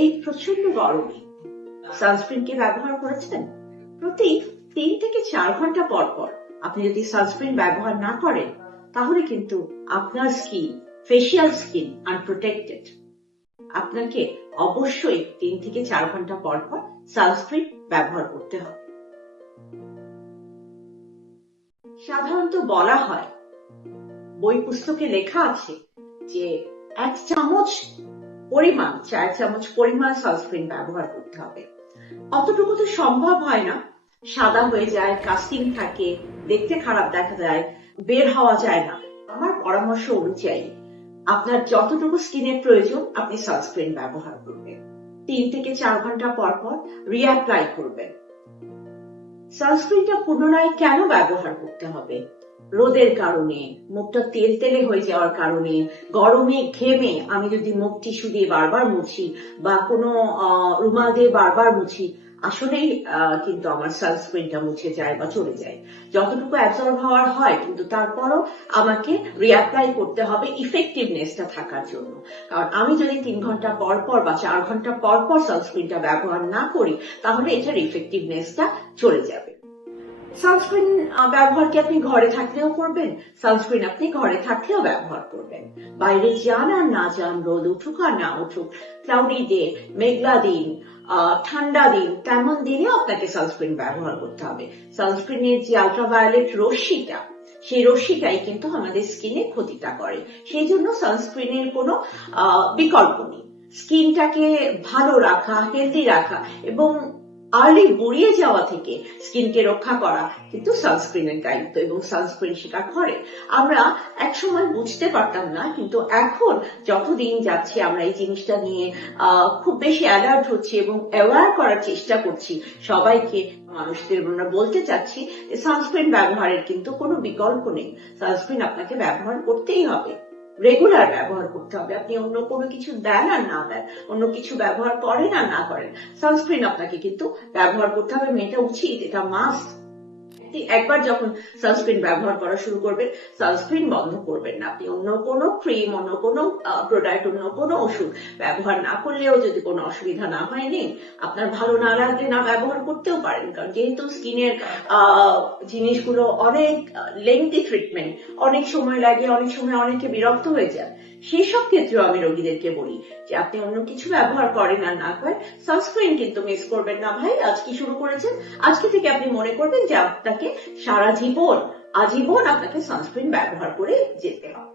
এই প্রচন্ড গরমে সানস্ক্রিন কি ব্যবহার করেছেন? প্রতি 3 থেকে 4 ঘন্টা পর পর আপনি যদি সানস্ক্রিন ব্যবহার না করেন তাহলে কিন্তু আপনার স্কিন, ফেসিয়াল স্কিন আনপ্রোটেক্টেড। আপনাকে অবশ্যই 3 থেকে 4 ঘন্টা পর পর সানস্ক্রিন ব্যবহার করতে হবে। সাধারণত বলা হয়, বই পুস্তকে লেখা আছে যে 1 চামচ পরিমাণ, 4 চামচ পরিমাণ সানস্ক্রিন ব্যবহার করতে হবে। অতটুকু তো সম্ভব হয় না, সাদা হয়ে যায়, কাস্টিং থাকে, দেখতে খারাপ দেখা যায়, বের হওয়া যায় না। আমার পরামর্শ অনুযায়ী আপনার যতটুকু স্কিনের প্রয়োজন আপনি সানস্ক্রিন ব্যবহার করবেন। 3 থেকে 4 ঘন্টা পর পর রিঅ্যাপ্লাই করবেন। সানস্ক্রিনটা পুনরায় কেন ব্যবহার করতে হবে? রোদের কারণে, মুখটা তেলতেলে হয়ে যাওয়ার কারণে, গরমে ঘেমে আমি যদি মুখ টিস্যু দিয়ে বারবার মুছি বা কোনো রুমাল দিয়ে বারবার মুছি, আসলেই কিন্তু আমার সানস্ক্রিনটা মুছে যায় বা চলে যায়। যতটুকু অ্যাবজর্ব হওয়ার হয়, কিন্তু তারপরও আমাকে রিঅ্যাপ্লাই করতে হবে ইফেক্টিভনেসটা থাকার জন্য। কারণ আমি যদি 3 ঘন্টা পর পর বা 4 ঘন্টা পর পর সানস্ক্রিনটা ব্যবহার না করি তাহলে এটার ইফেক্টিভনেসটা চলে যাবে। সানস্ক্রিন ব্যবহার কি আপনি ঘরে থাকলেও করবেন? সানস্ক্রিন আপনি ঘরে থাকলেও ব্যবহার করবেন। বাইরে যান আর না যান, রোদ উঠুক আর না উঠুক, ক্লাউডি ডে, মেঘলা দিন, ঠান্ডা দিন, তেমন দিনেও আপনাকে সানস্ক্রিন ব্যবহার করতে হবে। সানস্ক্রিনের যে আলট্রাভায়োলেট রশ্মিটা, সেই রশ্মিটাই কিন্তু আমাদের স্কিনে ক্ষতিটা করে। সেই জন্য সানস্ক্রিনের কোনো বিকল্প নেই। স্কিনটাকে ভালো রাখা, হেলদি রাখা এবং আর্লি বুড়িয়ে যাওয়া থেকে স্কিনকে রক্ষা করা কিন্তু সানস্ক্রিনের দায়িত্ব এবং সানস্ক্রিন সেটা করে। আমরা একসময় বুঝতে পারতাম না, কিন্তু এখন যত দিন যাচ্ছে আমরা এই জিনিসটা নিয়ে খুব বেশি অ্যালার্ট হচ্ছি এবং অ্যাওয়ার করার চেষ্টা করছি সবাইকে। মানুষদের আমরা বলতে চাচ্ছি যে সানস্ক্রিন ব্যবহারের কিন্তু কোনো বিকল্প নেই। সানস্ক্রিন আপনাকে ব্যবহার করতেই হবে, রেগুলার ব্যবহার করতে হবে। আপনি অন্য কোনো কিছু দেন আর না দেন, অন্য কিছু ব্যবহার করেন আর না করেন, সানস্ক্রিন আপনাকে কিন্তু ব্যবহার করতে হবে। এটা উচিত, এটা মাস্ট। একবার যখন সানস্ক্রিন ব্যবহার করা শুরু করবেন, সানস্ক্রিন বন্ধ করবেন না। আপনি অন্য কোনো ক্রিম, অন্য কোনো প্রোডাক্ট, অন্য কোনো ওষুধ ব্যবহার না করলেও যদি কোনো অসুবিধা না হয়নি, আপনার ভালো না লাগলে না ব্যবহার করতেও পারেন। কারণ যেহেতু স্কিনের জিনিসগুলো অনেক লেন্থি ট্রিটমেন্ট, অনেক সময় লাগে, অনেক সময় অনেকে বিরক্ত হয়ে যায়। সেই সব ক্ষেত্রেও আমি রোগীদেরকে বলি যে আপনি অন্য কিছু ব্যবহার করেন আর না করেন, সানস্ক্রিন কিন্তু মিস করবেন না। ভাই, আজ কি শুরু করেছেন, আজকে থেকে আপনি মনে করবেন যে আপনাকে সারা জীবন, আজীবন আপনাকে সানস্ক্রিন ব্যবহার করে যেতে হবে।